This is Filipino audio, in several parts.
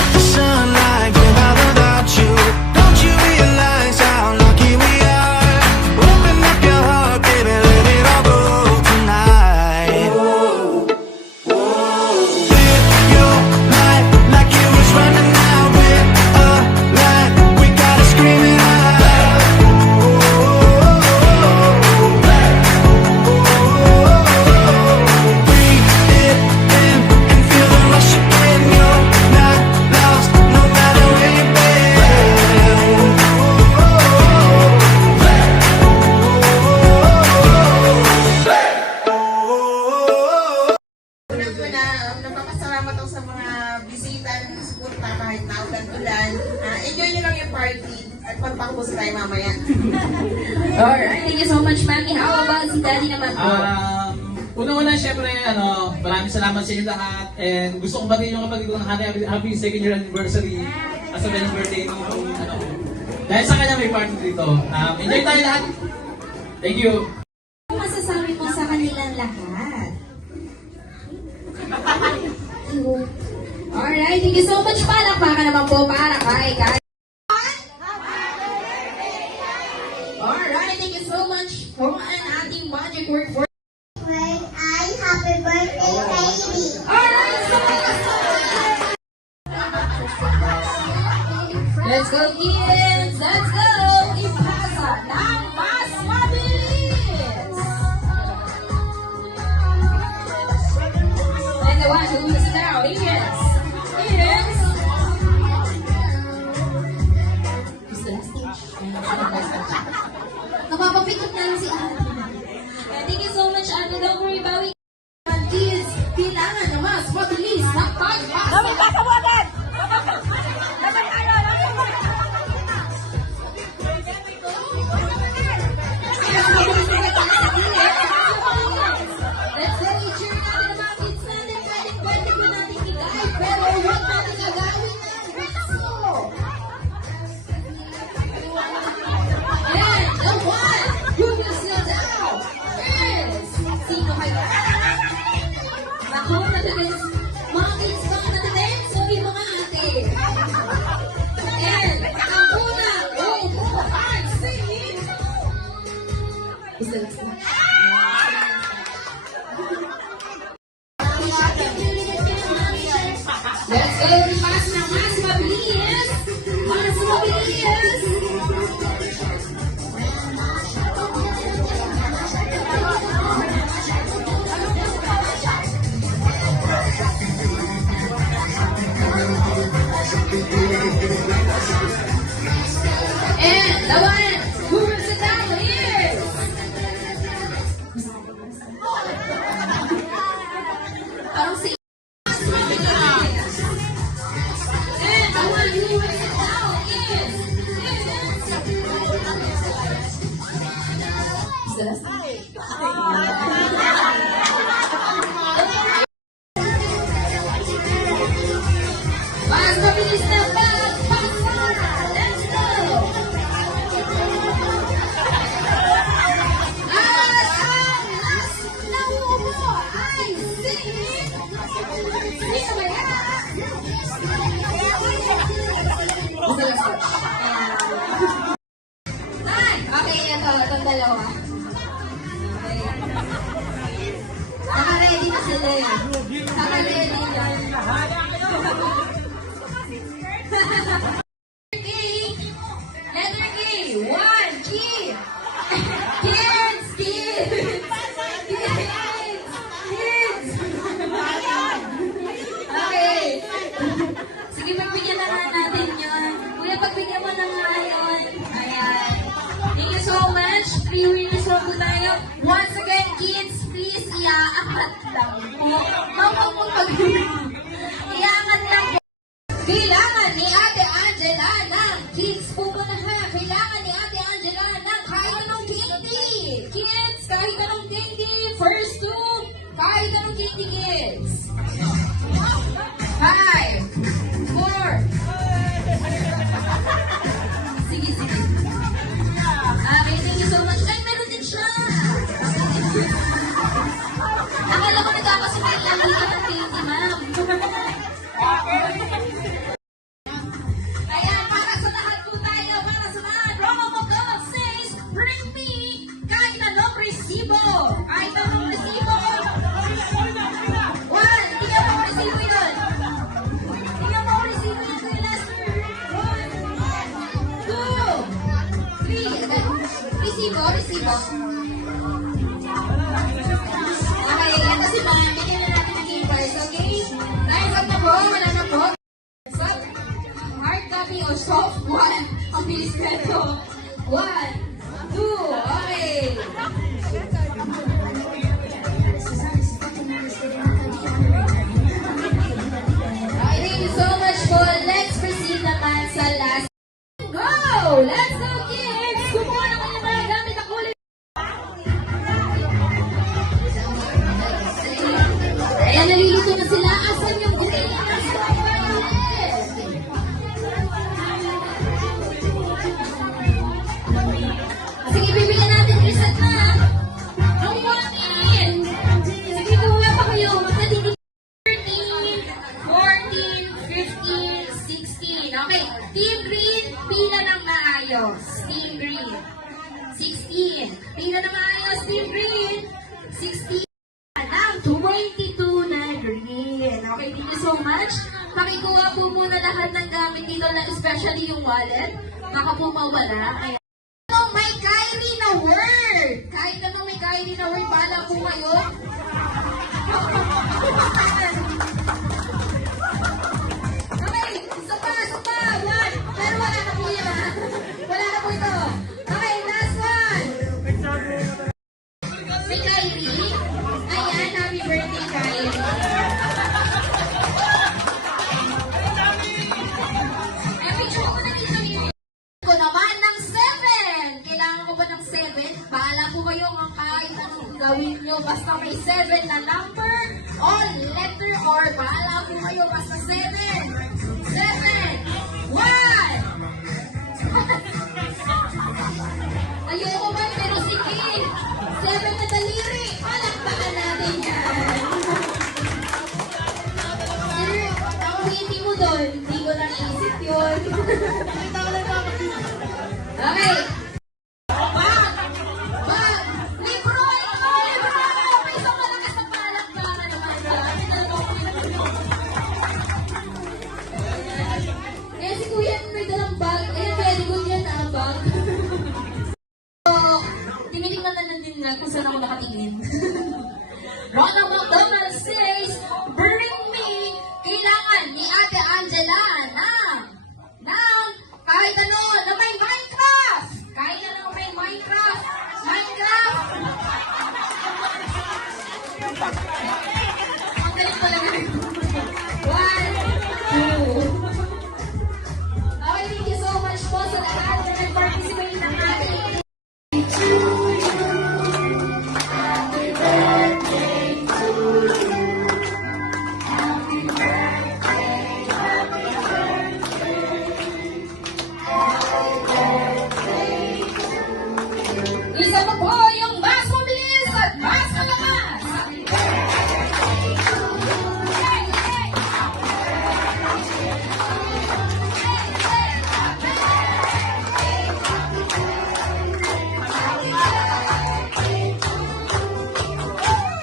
like the sunlight came out without you. Don't you realize how lucky we are? Open up your heart, baby, let it all go tonight. Live your life like it was running out with a light. We gotta scream it out. Breathe it in and feel the rush again. You're not lost, no matter where you've been. Una-una, napapasalamat ako sa mga bisita ng suporta kahit naulan-ulan. Enjoy nyo lang yung party at magpakubos tayo mamaya. Alright, thank you so much, Mami. How about si Daddy naman po? Una-una, syempre, maraming salamat sa inyo lahat. And gusto kong batiin yung kapatid ko ng happy second year anniversary as a wedding birthday nung dahil sa kanya may party dito. Enjoy tayo lahat. Thank you. Ano masasabi mo sa kanilang lahat? Alright, thank you so much. Palakpakan naman po para kay Kai. Alright, thank you so much for an ating magic word for Happy birthday, baby! Alright, let's go kids! Let's go! Ipasa ng mas mabilis! And the one who is now is Who's the last stage? Napapapikot na lang si Ate. Thank you so much, Ate. Don't worry, bawi. Kids, kailangan na mas mabilis na pagpasa. Namin kakawagan! Let's go, i-cheer natin ang mga kids natin. Pwede po natin i-guide, pero huwag natin gagawin ng raso. And the one who will slow down is sino kayo? Ako, natitins. Mga kids ba natitins? So, yung mga ate. And ang unang umuhan singing. Isa lang sila. Let's go! Mas na mas mabilis! Mas mabilis! And the one who will sit down is... Parang si... And the one who will sit down is... Mas mabilis na pagpasa! Let's go! At ang last na ubo ay si... Sino ba yan? Okay, itong dalawa. Naka-ready na sila eh. Naka-ready na. Letter K. One, key. Kids, kids. Kids. Okay. Sige, pagbigyan na nga natin yun. Kuya, pagbigyan mo na nga yun. Ayan. Thank you so much. 3 winners po tayo. Once again, kids, please, iaangat lang po. Mawag mo iaangat lang po. Kailangan ni Ate Angela ng kids po muna ha. Kailangan ni Ate Angela ng kahit anong candy. Kids, kahit anong candy. First two, kahit anong candy, kids. 5, 4. Sige, sige. Okay, thank you so much. Ay, meron din siya. Akala ko nagkakasakit lang dito ng candy, ma'am. resibo. Okay, ito si Ma'am. Bigyan na natin ng game prize, okay? Lines up na po, wala na po. Lines up. Hard copy o soft one. Ang bilis ka ito. 1, 2, okay. Okay, thank you so much po. Let's proceed naman sa last. Go! Let's go, kids! Kumuha na kayo mga gamit na kulay. Ayan, nalilito na sila. Asan yung buti? Asan yung sige, bibigyan natin reset na. Ang 1 minute. Sige, kumuha pa kayo. Magkatitig. 13, 14, 15, 16. Okay. Team Green, pila ng maayos. Team Green. 16. Pila ng maayos. Team Green. 16. Ng 22 na green. Okay, thank you so much. Pakikuha po muna lahat ng gamit dito, na especially yung wallet. Baka po mawala. Ayan. May Kyrie na word. Kahit ano may Kyrie na word, bahala po kayo. Okay, isa pa. One. Pero wala na po yun, ha? Wala na po ito. Okay, last one. May Kyrie. Ayan, happy birthday, Kyrie. Eh, picture ko na dito yun. Ko naman ng 7. Kailangan ko ba ng 7? Bahala po kayo kung kahit anong gawin nyo. Basta may 7 na number o letter or bahala po kayo. Basta 7. 7. 1. Ayoko man, pero sige. 7 na daliri. Palakpakan natin yan. Sir, ang witty mo doon. Hindi ko lang isip yun. Okay. Bag! Libro! Ito! Libro! May isang malakas na palakpakan naman. Eh, si Kuya may dalang bag. Eh, very good yan na bag. So, tinitingnan na din nila kung saan ako nakatingin. Ronald McDonald says, bring me, kailangan ni Ate Angela ng kahit ano na may Minecraft. Kahit ano may Minecraft. Ang galing talaga nito. 1, 2. Okay, thank you so much po sa lahat na nag-participate ng ating isa pa po yung mas mabilis at mas malakas.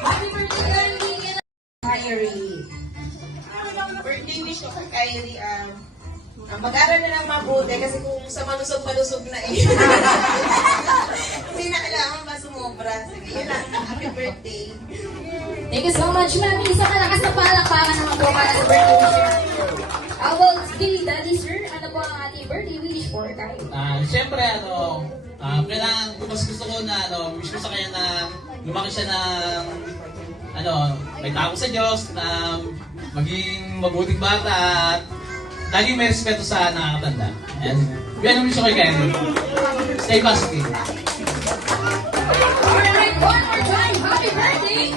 Happy birthday, Kyrie. Kyrie. Birthday wish ko kay Kyrie, mag-aral na lang mabuti kasi kung sa malusog na eh. Hindi na kailangan ba sumobra. Sige, yun lang. Happy birthday. Thank you so much, Mami. Isang malakas na palakpakan naman po para sa birthday wish. How about kay Daddy, sir? Ano po ang ating birthday wish for Kyrie? Siyempre, kailangan, mas gusto ko na, wish ko sa kanya na lumaki siya ng, may tako sa Diyos, na maging mabuting bata, at laging may respeto sa nakakatanda. Ayan. Yan ang wish ko kay Kyrie. Stay positive. Alright, one more time. Happy birthday!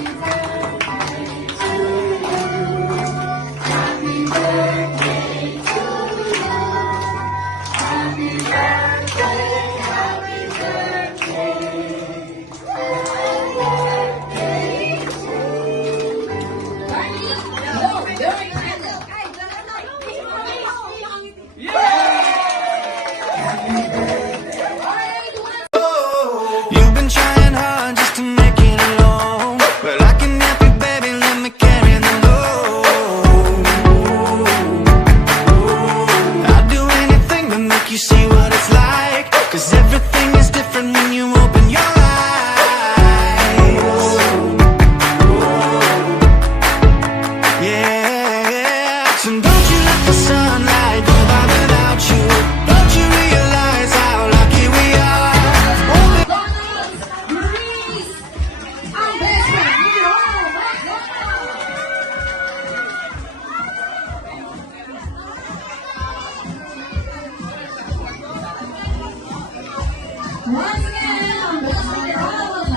Once again, let's bring it all of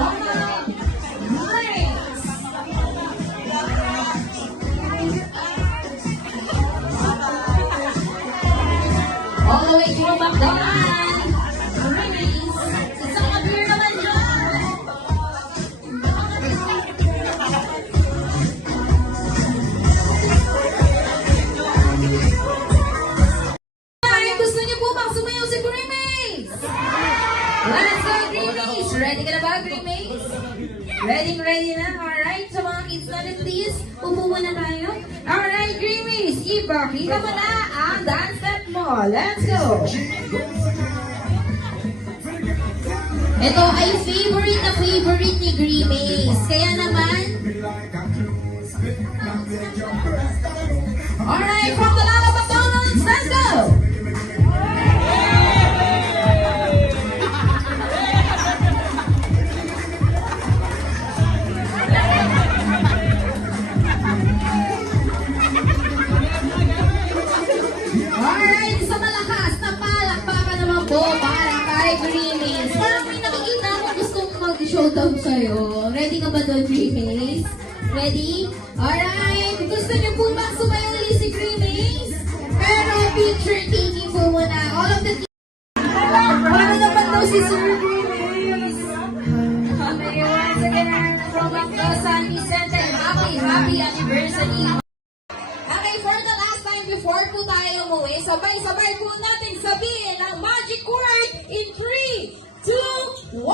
Grace. All the way to McDonald's. Grace. Isang appear naman dyan. Ay, gusto niyo po bang sumayaw si Grimace? Let's go, Grimace! Ready ka na ba, Grimace? Ready na? Alright, sa mga kids natin, please, upo muna tayo. Alright, Grimace, ipakita mo na ang dance step mo. Let's go! Ito ay favorite na favorite ni Grimace. Kaya naman, alright, from the Lala McDonald's, let's go! Alright, sa malakas na palakpakan naman po para kay Grimace. Parang may nakikita ako gustong mag-showdown sa'yo. Ready ka ba doon, Grimace? Ready? Alright, gusto niyo po bang sumayo ulit si Grimace? Pero picture taking po muna. All of the Paano naman daw si Sir Grimace? Okay, once again, from Macdo San Vicente, happy anniversary! Okay, for the last time before po tayo umuwi, sabay-sabay po natin sabihin ang magic word in 3, 2, 1.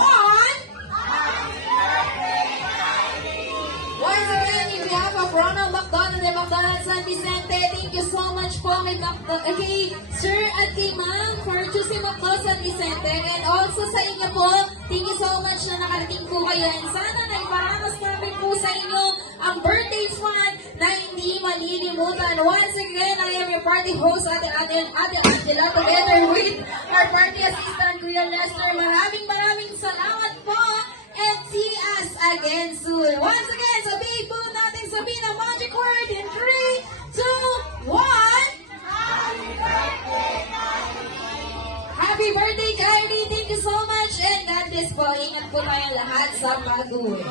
Once again, in behalf of Ronald McDonald and McDonald San Vicente, thank you so much po kay Sir at kay Ma'am for choosing McDonald San Vicente, and also sa inyo po, thank you so much na nakarating po kayo, and sana na iparanas namin po sa inyo ang birthday fun na hindi malilimutan. Once again, I am your party host, Ate Angela, together with our party assistant, Kuya Lester. Maraming salamat po, and see us again soon. Once again, sabihin po natin ang magic word in 3, 2, 1. Happy birthday, Kylie! Thank you so much, and God bless po. Ingat po tayong lahat sa pag-uwi.